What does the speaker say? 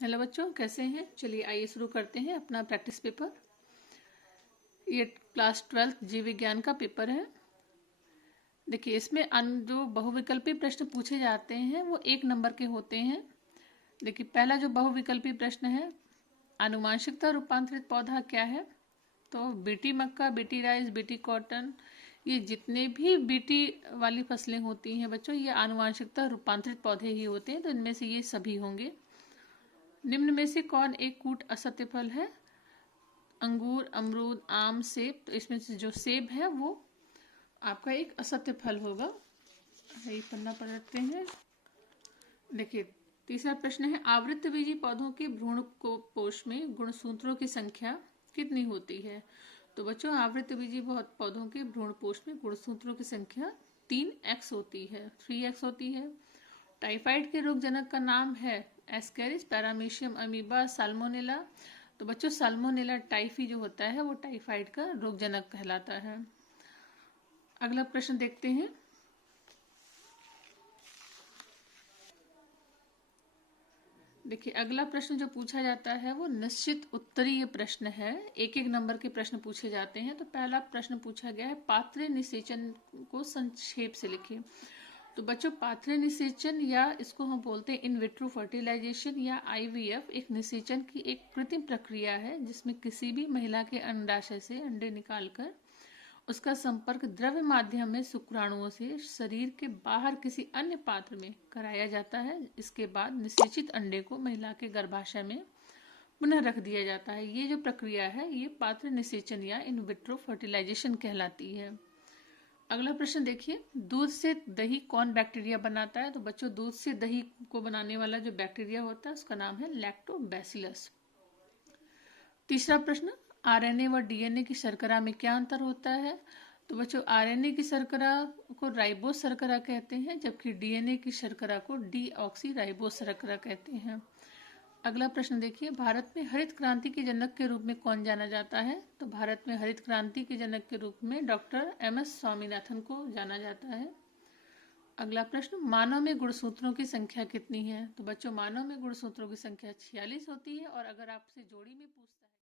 Hello बच्चों, कैसे हैं? चलिए आइए शुरू करते हैं अपना प्रैक्टिस पेपर। ये क्लास 12 जीव विज्ञान का पेपर है। देखिए, इसमें जो बहुविकल्पी प्रश्न पूछे जाते हैं वो 1 नंबर के होते हैं। देखिए, पहला जो बहुविकल्पी प्रश्न है, आनुवांशिकता रूपांतरित पौधा क्या है? तो बीटी मक्का, बीटी राइस, बीटी कॉटन, ये जितने भी बीटी वाली फसलें होती हैं बच्चों, ये आनुवांशिकता रूपांतरित पौधे ही होते हैं। तो इनमें से ये सभी होंगे। निम्न में से कौन एक कूट असत्य फल है? अंगूर, अमरूद, आम, सेब। तो इसमें से जो सेब है वो आपका एक असत्य फल होगा। यही पन्ना पलटते हैं। देखिए, तीसरा प्रश्न है, आवृतबीजी पौधों के भ्रूण कोश में गुणसूत्रों की संख्या कितनी होती है? तो बच्चों, आवृतबीजी पौधों के भ्रूणपोष में गुणसूत्रों की संख्या 3x होती है, 3x होती है। टाइफाइड के रोग जनक का नाम है एस्केरिस, पैरामीशियम अमीबा, साल्मोनेला। तो बच्चों, साल्मोनेला टाइफी जो होता है वो टाइफाइड का रोग जनक कहलाता है। अगला प्रश्न देखते हैं। देखिए, अगला प्रश्न जो पूछा जाता है वो निश्चित उत्तरीय प्रश्न है। 1-1 नंबर के प्रश्न पूछे जाते हैं। तो पहला प्रश्न पूछा गया है, पात्र निषेचन को संक्षेप से लिखिए। तो बच्चों, पात्र निषेचन या इसको हम बोलते हैं इन विट्रो फर्टिलाइजेशन या IVF, एक निषेचन की एक कृत्रिम प्रक्रिया है जिसमें किसी भी महिला के अंडाशय से अंडे निकालकर उसका संपर्क द्रव्य माध्यम में शुक्राणुओं से शरीर के बाहर किसी अन्य पात्र में कराया जाता है। इसके बाद निषेचित अंडे को महिला के गर्भाशय में पुनः रख दिया जाता है। ये जो प्रक्रिया है ये पात्र निषेचन या इन विट्रो फर्टिलाइजेशन कहलाती है। अगला प्रश्न देखिए, दूध से दही कौन बैक्टीरिया बनाता है? तो बच्चों, दूध से दही को बनाने वाला जो बैक्टीरिया होता है उसका नाम है लैक्टोबैसिलस। तीसरा प्रश्न, RNA व DNA की शर्करा में क्या अंतर होता है? तो बच्चों, RNA की शर्करा को राइबोस शर्करा कहते हैं, जबकि DNA की शर्करा को डीऑक्सी राइबोस शर्करा कहते हैं। अगला प्रश्न देखिए, भारत में हरित क्रांति के जनक के रूप में कौन जाना जाता है? तो भारत में हरित क्रांति के जनक के रूप में डॉक्टर MS स्वामीनाथन को जाना जाता है। अगला प्रश्न, मानव में गुणसूत्रों की संख्या कितनी है? तो बच्चों, मानव में गुणसूत्रों की संख्या 46 होती है। और अगर आपसे जोड़ी में पूछता